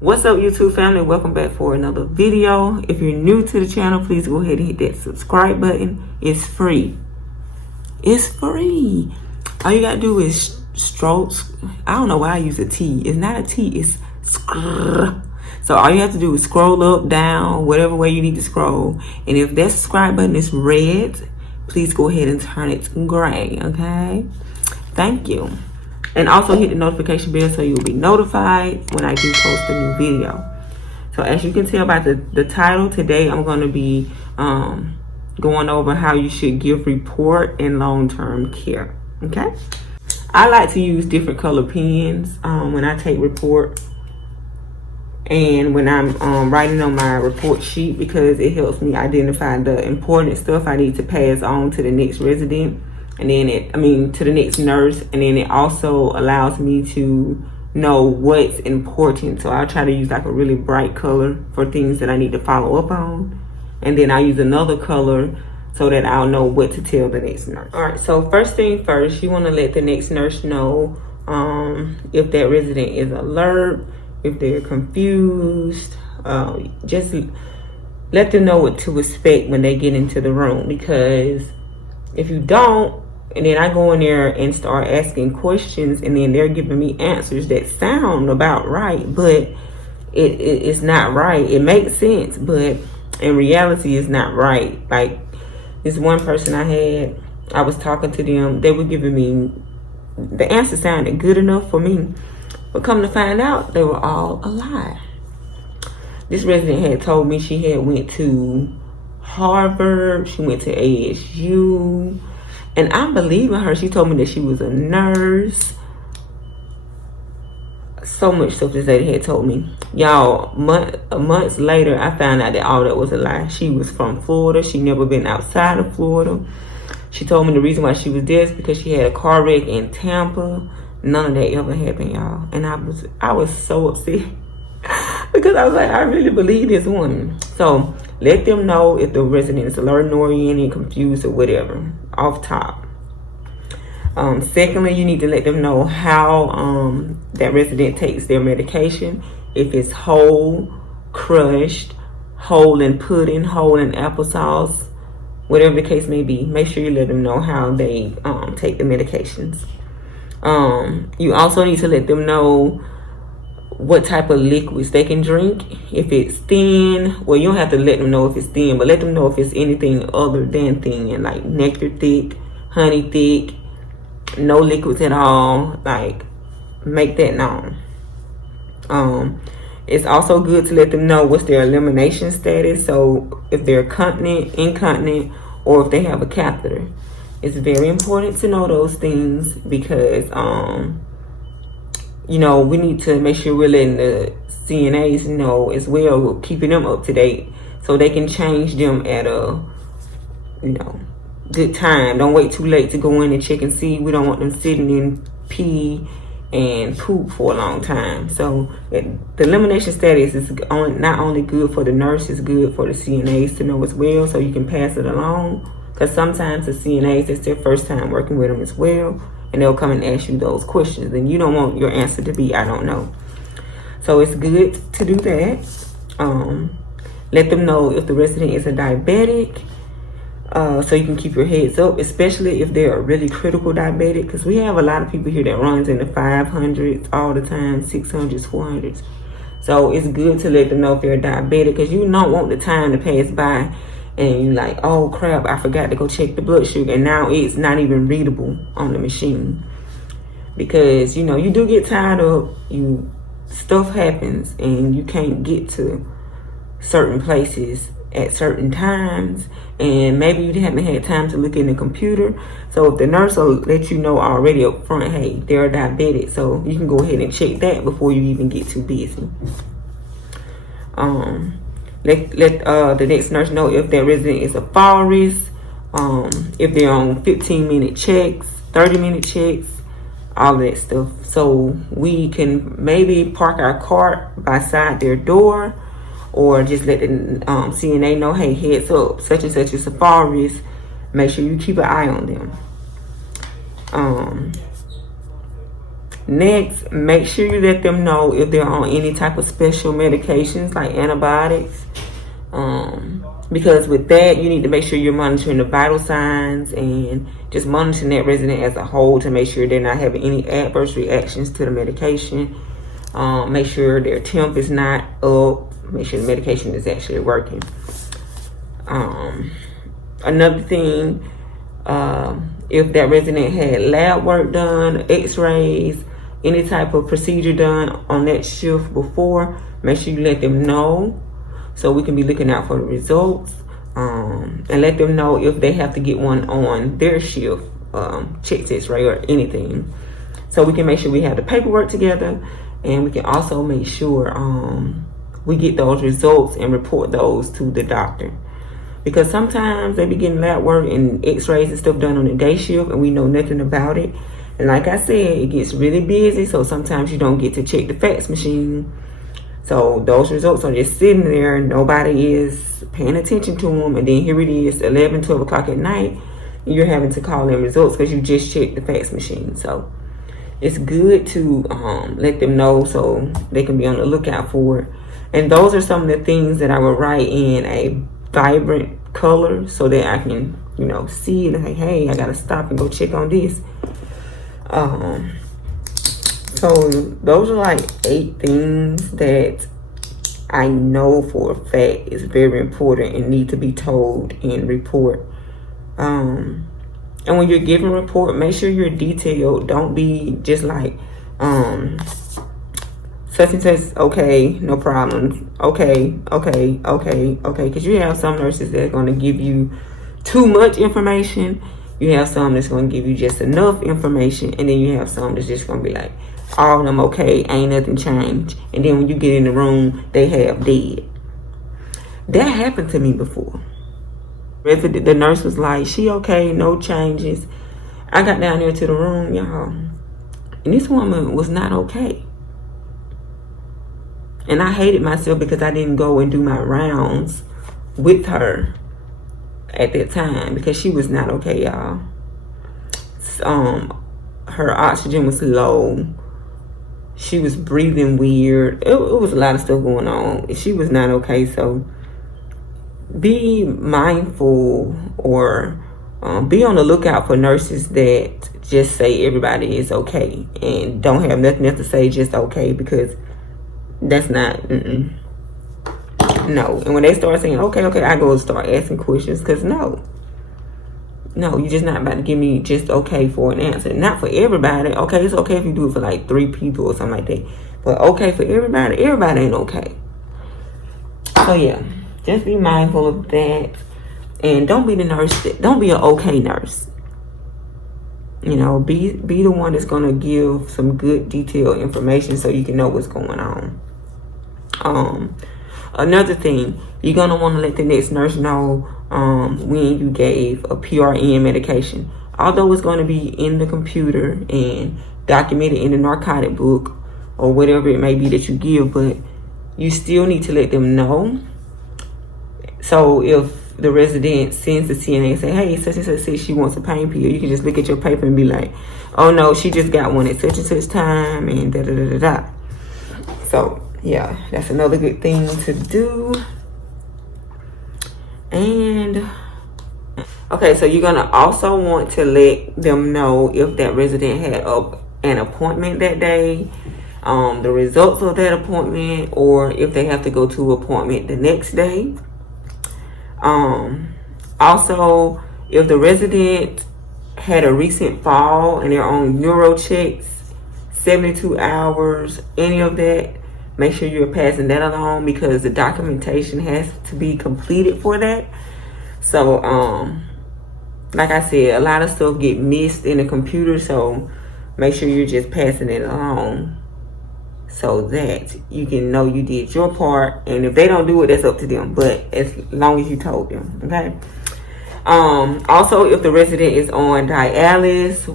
What's up, YouTube family? Welcome back for another video. If you're new to the channel, please go ahead and hit that subscribe button. It's free. It's free. All you gotta do is strokes. I don't know why I use a T. It's not a T, it's scr. So all you have to do is scroll up, down, whatever way you need to scroll. And if that subscribe button is red, please go ahead and turn it gray, okay? Thank you. And also hit the notification bell so you'll be notified when I do post a new video. So as you can tell by the title, today I'm going to be going over how you should give report in long-term care, okay? I like to use different color pens when I take report and when I'm writing on my report sheet, because it helps me identify the important stuff I need to pass on to the next resident. And then to the next nurse, and then it also allows me to know what's important. So I'll try to use like a really bright color for things that I need to follow up on, and then I use another color so that I'll know what to tell the next nurse. All right, so first thing first, you want to let the next nurse know if that resident is alert, if they're confused. Just let them know what to expect when they get into the room, because if you don't, and then I go in there and start asking questions, and then they're giving me answers that sound about right, but it's not right. It makes sense, but in reality, it's not right. Like this one person I was talking to them, they were giving me, the answer sounded good enough for me, but come to find out, they were all a lie. This resident had told me she had went to Harvard, she went to ASU, and I'm believing her. She told me that she was a nurse. So much stuff this lady had told me. Y'all, months later, I found out that all that was a lie. She was from Florida. She never been outside of Florida. She told me the reason why she was there is because she had a car wreck in Tampa. None of that ever happened, y'all. And I was so upset because I was like, I really believe this woman. So let them know if the resident is alert, oriented, confused, or whatever, off top. Secondly, you need to let them know how that resident takes their medication. If it's whole, crushed, whole in pudding, whole in applesauce, whatever the case may be, make sure you let them know how they take the medications. You also need to let them know what type of liquids they can drink. If it's thin, well, you don't have to let them know if it's thin, but let them know if it's anything other than thin, like nectar thick, honey thick, no liquids at all. Like, make that known. It's also good to let them know what's their elimination status. So if they're continent, incontinent, or if they have a catheter. It's very important to know those things, because you know, we need to make sure we're letting the CNAs know as well, keeping them up to date so they can change them at a, good time. Don't wait too late to go in and check and see. We don't want them sitting in pee and poop for a long time. So the elimination status is not only good for the nurse, it's good for the CNAs to know as well, so you can pass it along. Because sometimes the CNAs, it's their first time working with them as well, and they'll come and ask you those questions, and you don't want your answer to be, I don't know. So it's good to do that. Let them know if the resident is a diabetic, so you can keep your heads up, especially if they're a really critical diabetic, because we have a lot of people here that runs in the 500s all the time, 600s, 400s. So it's good to let them know if they're diabetic, because you don't want the time to pass by and you're like, oh crap, I forgot to go check the blood sugar, and now it's not even readable on the machine. Because you do get tired of stuff happens and you can't get to certain places at certain times, and maybe you haven't had time to look in the computer. So if the nurse will let you know already up front, hey, they're diabetic, so you can go ahead and check that before you even get too busy. Let the next nurse know if that resident is a fall risk, if they're on 15-minute checks, 30-minute checks, all that stuff. So we can maybe park our cart beside their door, or just let the CNA know, hey, heads up, such and such is a fall risk. Make sure you keep an eye on them. Next, make sure you let them know if they're on any type of special medications like antibiotics. Because with that, you need to make sure you're monitoring the vital signs and just monitoring that resident as a whole to make sure they're not having any adverse reactions to the medication. Make sure their temp is not up. Make sure the medication is actually working. Another thing, if that resident had lab work done, x-rays, any type of procedure done on that shift before, make sure you let them know so we can be looking out for the results, and let them know if they have to get one on their shift, check test, right, or anything. So we can make sure we have the paperwork together, and we can also make sure we get those results and report those to the doctor. Because sometimes they be getting lab work and x-rays and stuff done on the day shift and we know nothing about it. And like I said, it gets really busy, so sometimes you don't get to check the fax machine. So those results are just sitting there and nobody is paying attention to them. And then here it is, 11, 12 o'clock at night, and you're having to call in results because you just checked the fax machine. So it's good to let them know so they can be on the lookout for it. And those are some of the things that I would write in a vibrant color so that I can, you know, see it like, hey, I gotta stop and go check on this. So those are like 8 things that I know for a fact is very important and need to be told in report. And when you're giving a report, make sure you're detailed. Don't be just like such and such, okay, no problem, okay, because you have some nurses that are going to give you too much information. You have some that's going to give you just enough information, and then you have some that's just going to be like, all of them okay, ain't nothing changed. And then when you get in the room, they have dead. That happened to me before. The nurse was like, she okay, no changes. I got down there to the room, y'all, and this woman was not okay. And I hated myself because I didn't go and do my rounds with her at that time because she was not okay, y'all. Her oxygen was low. She was breathing weird. It was a lot of stuff going on. She was not okay. So be mindful or be on the lookout for nurses that just say everybody is okay and don't have nothing else to say, just okay, because that's not, no. And when they start saying, okay, I go and start asking questions, because no, you're just not about to give me just okay for an answer. Not for everybody. Okay, it's okay if you do it for like 3 people or something like that. But okay for everybody ain't okay. So yeah, just be mindful of that. And don't be the nurse, don't be an okay nurse. You know, be the one that's going to give some good detailed information so you can know what's going on. Another thing, you're going to want to let the next nurse know when you gave a PRN medication. Although it's going to be in the computer and documented in the narcotic book or whatever it may be that you give, but you still need to let them know. So if the resident sends the CNA and say, hey, such and such says she wants a pain pill, you can just look at your paper and be like, oh no, she just got one at such and such time and da da da da da. So yeah, that's another good thing to do. And okay, so you're gonna also want to let them know if that resident had an appointment that day, the results of that appointment, or if they have to go to an appointment the next day. Also, if the resident had a recent fall and they're on neuro checks, 72 hours, any of that, make sure you're passing that along because the documentation has to be completed for that. So, like I said, a lot of stuff get missed in the computer, so make sure you're just passing it along so that you can know you did your part. And if they don't do it, that's up to them, but as long as you told them, okay? Also, if the resident is on dialysis,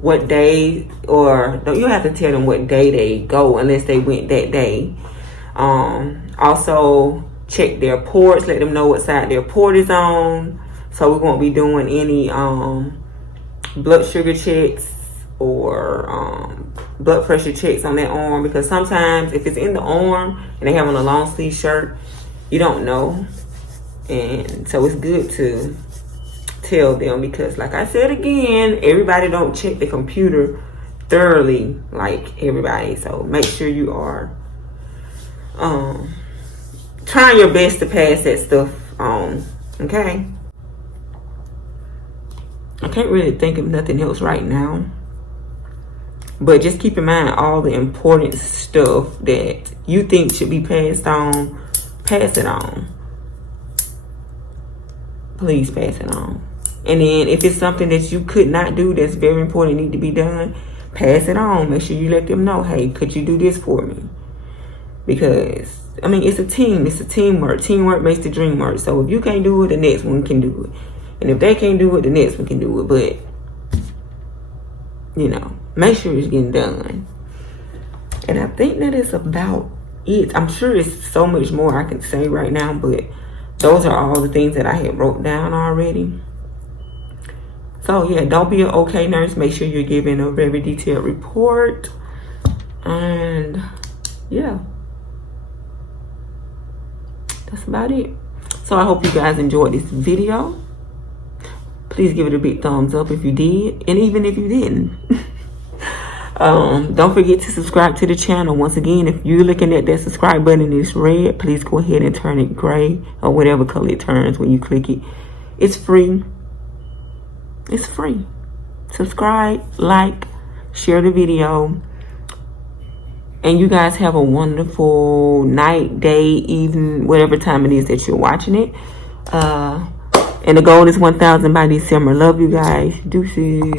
what day, or no, you have to tell them what day they go unless they went that day. Also, check their ports, let them know what side their port is on, so we won't be doing any blood sugar checks or blood pressure checks on that arm, because sometimes if it's in the arm and they have on a long sleeve shirt, you don't know. And so it's good to tell them, because like I said again, everybody don't check the computer thoroughly like everybody. So make sure you are trying your best to pass that stuff on. Okay, I can't really think of nothing else right now, but just keep in mind all the important stuff that you think should be passed on. Pass it on. Please pass it on. And then if it's something that you could not do that's very important, need to be done, pass it on. Make sure you let them know, hey, could you do this for me? Because I mean, it's a team. It's a teamwork. Teamwork makes the dream work. So if you can't do it, the next one can do it. And if they can't do it, the next one can do it. But, you know, make sure it's getting done. And I think that is about it. I'm sure there's so much more I can say right now, but those are all the things that I had wrote down already. So, yeah, don't be an okay nurse. Make sure you're giving a very detailed report. And, yeah. That's about it. So I hope you guys enjoyed this video. Please give it a big thumbs up if you did, and even if you didn't. Don't forget to subscribe to the channel. Once again, if you're looking at that subscribe button and it's red, please go ahead and turn it gray or whatever color it turns when you click it. It's free. It's free. Subscribe, like, share the video. And you guys have a wonderful night, day, evening, whatever time it is that you're watching it. And the goal is 1,000 by December. Love you guys. Deuces.